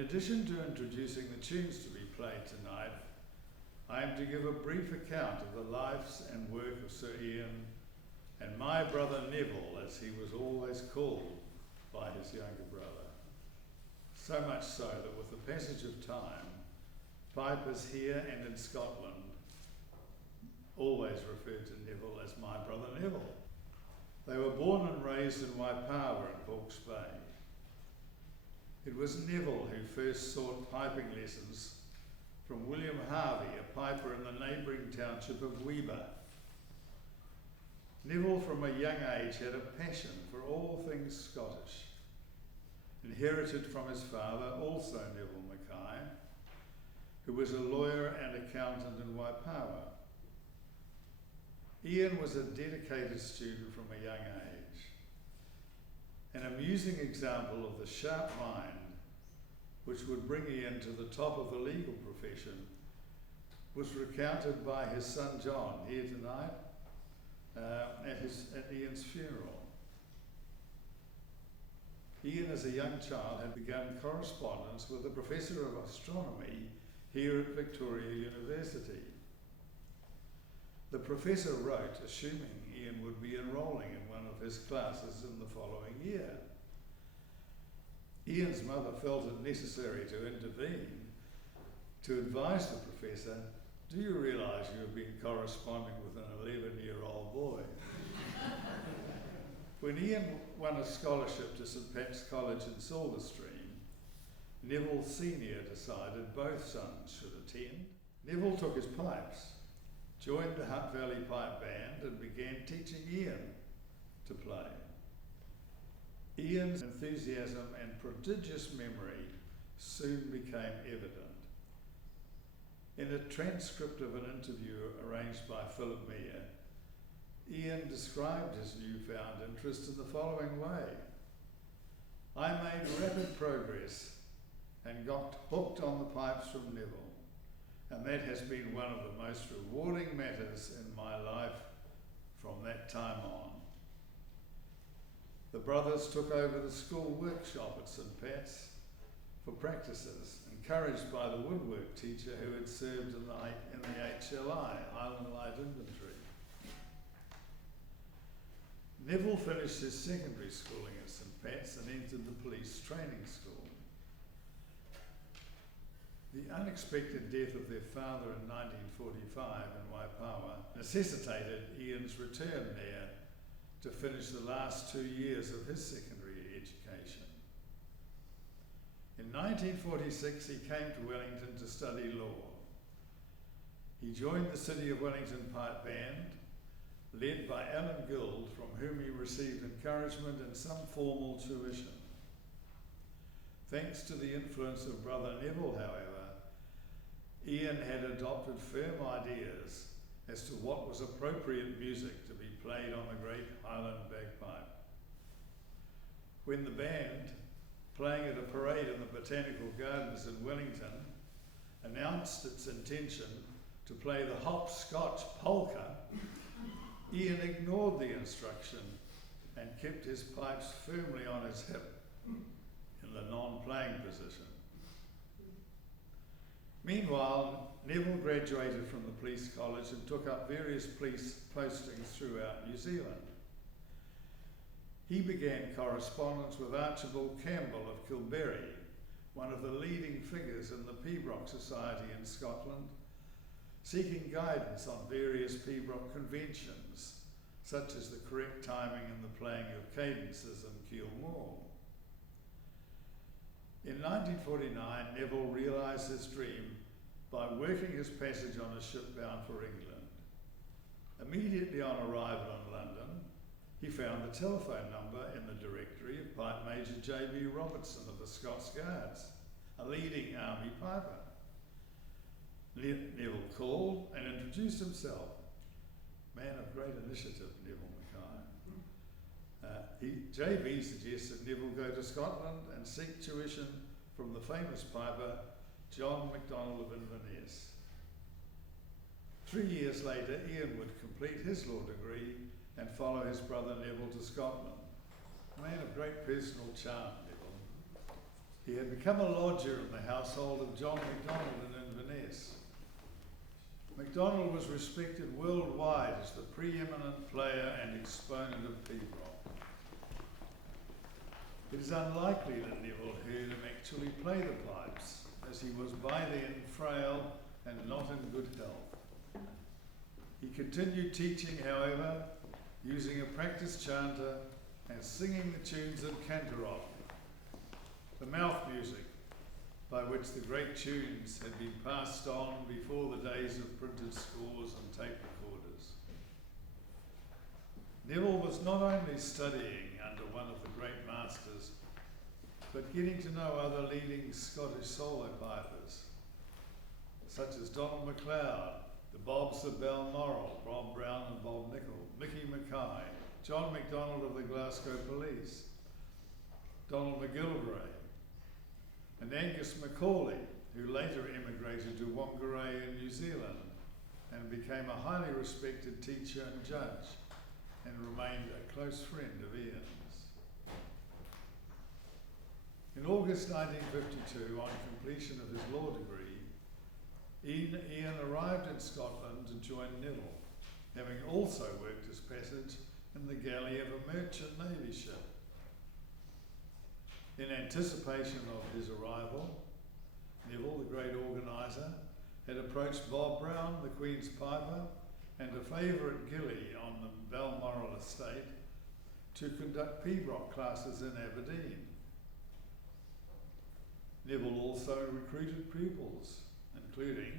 addition to introducing the tunes to be played tonight, I am to give a brief account of the lives and work of Sir Ian and my brother Neville, as he was always called by his younger brother. So much so that with the passage of time, pipers here and in Scotland always referred to Neville as my brother Neville. They were born and raised in Waipawa in Hawke's Bay. It was Neville who first sought piping lessons from William Harvey, a piper in the neighbouring township of Weber. Neville from a young age had a passion for all things Scottish, inherited from his father, also Neville Mackay, who was a lawyer and accountant in Waipawa. Ian was a dedicated student from a young age. An amusing example of the sharp mind which would bring Ian to the top of the legal profession was recounted by his son John here tonight at Ian's funeral. Ian, as a young child, had begun correspondence with a professor of astronomy here at Victoria University. The professor wrote, assuming Ian would be enrolling in one of his classes in the following year. Ian's mother felt it necessary to intervene to advise the professor, "Do you realise you have been corresponding with an 11-year-old boy?" When Ian won a scholarship to St Pat's College in Silverstream, Neville Senior decided both sons should attend. Neville took his pipes, joined the Hutt Valley Pipe Band and began teaching Ian to play. Ian's enthusiasm and prodigious memory soon became evident. In a transcript of an interview arranged by Philip Meyer, Ian described his newfound interest in the following way: "I made rapid progress and got hooked on the pipes from Neville, and that has been one of the most rewarding matters in my life from that time on." The brothers took over the school workshop at St Pat's for practices, encouraged by the woodwork teacher who had served in the HLI, Highland Light Infantry. Neville finished his secondary schooling at St Pat's and entered the police training school. The unexpected death of their father in 1945 in Waipawa necessitated Ian's return there to finish the last 2 years of his secondary education. In 1946 he came to Wellington to study law. He joined the City of Wellington Pipe Band, led by Alan Guild, from whom he received encouragement and some formal tuition. Thanks to the influence of Brother Neville, however, Ian had adopted firm ideas as to what was appropriate music to be played on the great Highland bagpipe. When the band, playing at a parade in the Botanical Gardens in Wellington, announced its intention to play the hopscotch polka, Ian ignored the instruction and kept his pipes firmly on his hip in the non-playing position. Meanwhile, Neville graduated from the police college and took up various police postings throughout New Zealand. He began correspondence with Archibald Campbell of Kilberry, one of the leading figures in the Pibroch Society in Scotland, seeking guidance on various Pibroch conventions, such as the correct timing and the playing of cadences in Keel Moor. In 1949, Neville realised his dream by working his passage on a ship bound for England. Immediately on arrival in London, he found the telephone number in the directory of Pipe Major J.B. Robertson of the Scots Guards, a leading army piper. Neville called and introduced himself. Man of great initiative, Neville Mackay. J.B. suggested Neville go to Scotland and seek tuition from the famous piper John MacDonald of Inverness. 3 years later, Ian would complete his law degree and follow his brother Neville to Scotland. A man of great personal charm, Neville. He had become a lodger in the household of John MacDonald in Inverness. MacDonald was respected worldwide as the preeminent player and exponent of pibroch. It is unlikely that Neville heard him actually play the pipes, as he was by then frail and not in good health. He continued teaching, however, using a practice chanter and singing the tunes of cantarock, the mouth music by which the great tunes had been passed on before the days of printed scores and tape recorders. Neville was not only studying under one of the great masters, but getting to know other leading Scottish solo pipers, such as Donald MacLeod, the Bobs of Balmoral, Bob Brown and Bob Nichol, Mickey Mackay, John MacDonald of the Glasgow Police, Donald McGilvray, and Angus Macaulay, who later emigrated to Whangarei in New Zealand and became a highly respected teacher and judge, and remained a close friend of Ian's. In August 1952, on completion of his law degree, Ian arrived in Scotland to join Neville, having also worked his passage in the galley of a merchant navy ship. In anticipation of his arrival, Neville, the great organiser, had approached Bob Brown, the Queen's piper, and a favourite gillie on the Balmoral estate to conduct pibroch classes in Aberdeen. Neville also recruited pupils, including,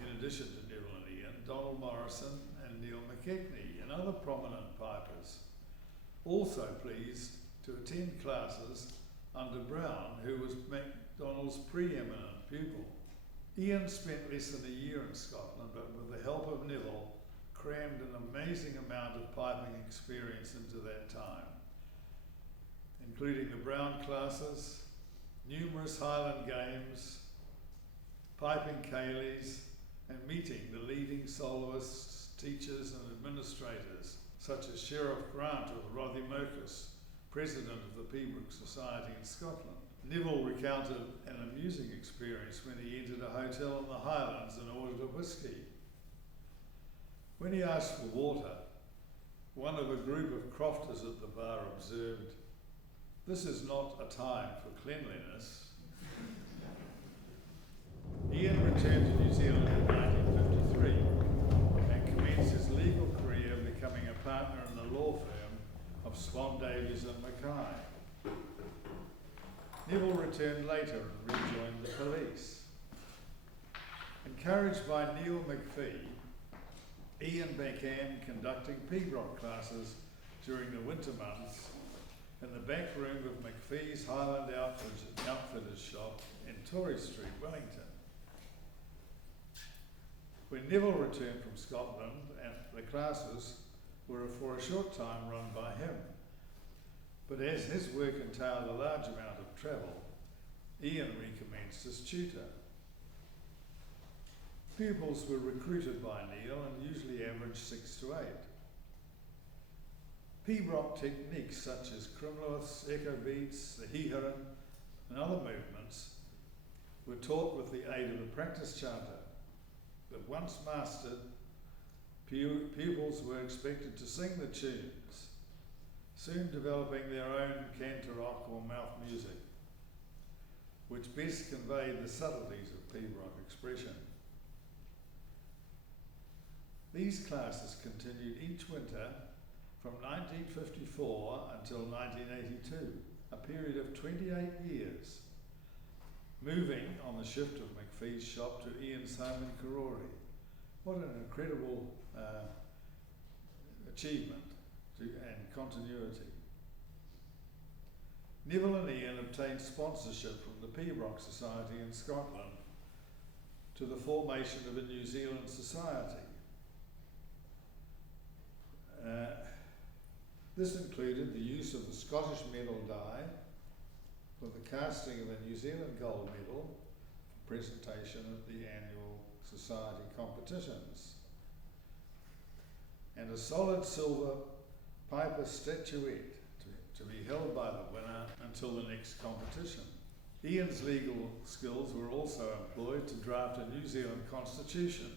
in addition to Neville and Ian, Donald Morrison and Neil McKechnie and other prominent pipers, also pleased to attend classes under Brown, who was MacDonald's preeminent pupil. Ian spent less than a year in Scotland, but with the help of Neville, crammed an amazing amount of piping experience into that time, including the Brown classes, numerous Highland games, piping ceilidhs, and meeting the leading soloists, teachers and administrators, such as Sheriff Grant of Rothiemocus, president of the Pibroch Society in Scotland. Neville recounted an amusing experience when he entered a hotel in the Highlands and ordered a whisky. When he asked for water, one of a group of crofters at the bar observed, "This is not a time for cleanliness." Ian returned to New Zealand in 1953 and commenced his legal career, becoming a partner in the law firm of Swan Davies and Mackay. Neville returned later and rejoined the police. Encouraged by Neil McPhee, Ian began conducting pibroch classes during the winter months in the back room of McPhee's Highland Outfitters shop in Torrey Street, Wellington. When Neville returned from Scotland, and the classes were for a short time run by him. But as his work entailed a large amount of travel, Ian recommenced as tutor. Pupils were recruited by Neil and usually averaged 6 to 8. Pibroch techniques such as Crimliths, echo beats, the hiharan and other movements were taught with the aid of a practice chanter, but once mastered, pupils were expected to sing the tunes, soon developing their own cantarock or mouth music, which best conveyed the subtleties of pibroch expression. These classes continued each winter from 1954 until 1982, a period of 28 years, moving on the shift of McPhee's shop to Ian's home in Karori. What an incredible achievement and continuity. Neville and Ian obtained sponsorship from the Pibroch Society in Scotland to the formation of a New Zealand society. This included the use of the Scottish medal die for the casting of a New Zealand gold medal for presentation at the annual society competitions, and a solid silver piper statuette to be held by the winner until the next competition. Ian's legal skills were also employed to draft a New Zealand constitution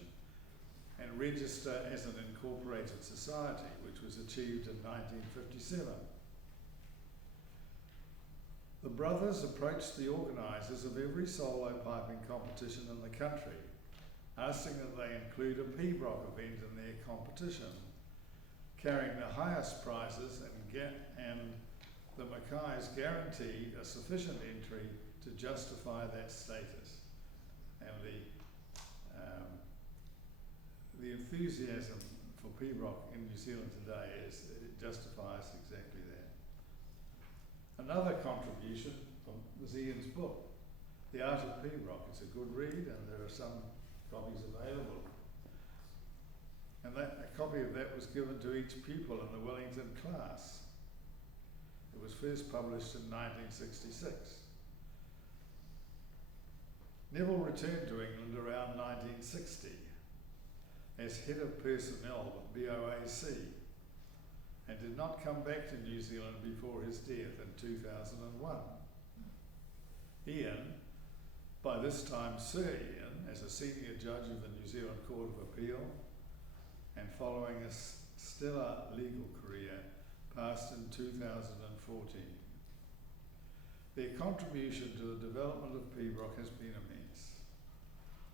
and register as an incorporated society, which was achieved in 1957. The brothers approached the organisers of every solo piping competition in the country, asking that they include a Pibroch event in their competition, carrying the highest prizes, and the McKay's guaranteed a sufficient entry to justify that status. And the enthusiasm for Pibroch in New Zealand today it justifies exactly that. Another contribution was Ian's book, The Art of Pibroch. It's a good read, and there are some copies available. And a copy of that was given to each pupil in the Wellington class. It was first published in 1966. Neville returned to England around 1960 as head of personnel with BOAC, and did not come back to New Zealand before his death in 2001. Ian, by this time Sir Ian, as a senior judge of the New Zealand Court of Appeal, and following a stellar legal career, passed in 2014. Their contribution to the development of Pibroch has been immense.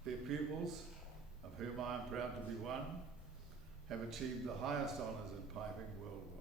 Their pupils, of whom I am proud to be one, have achieved the highest honours in piping worldwide.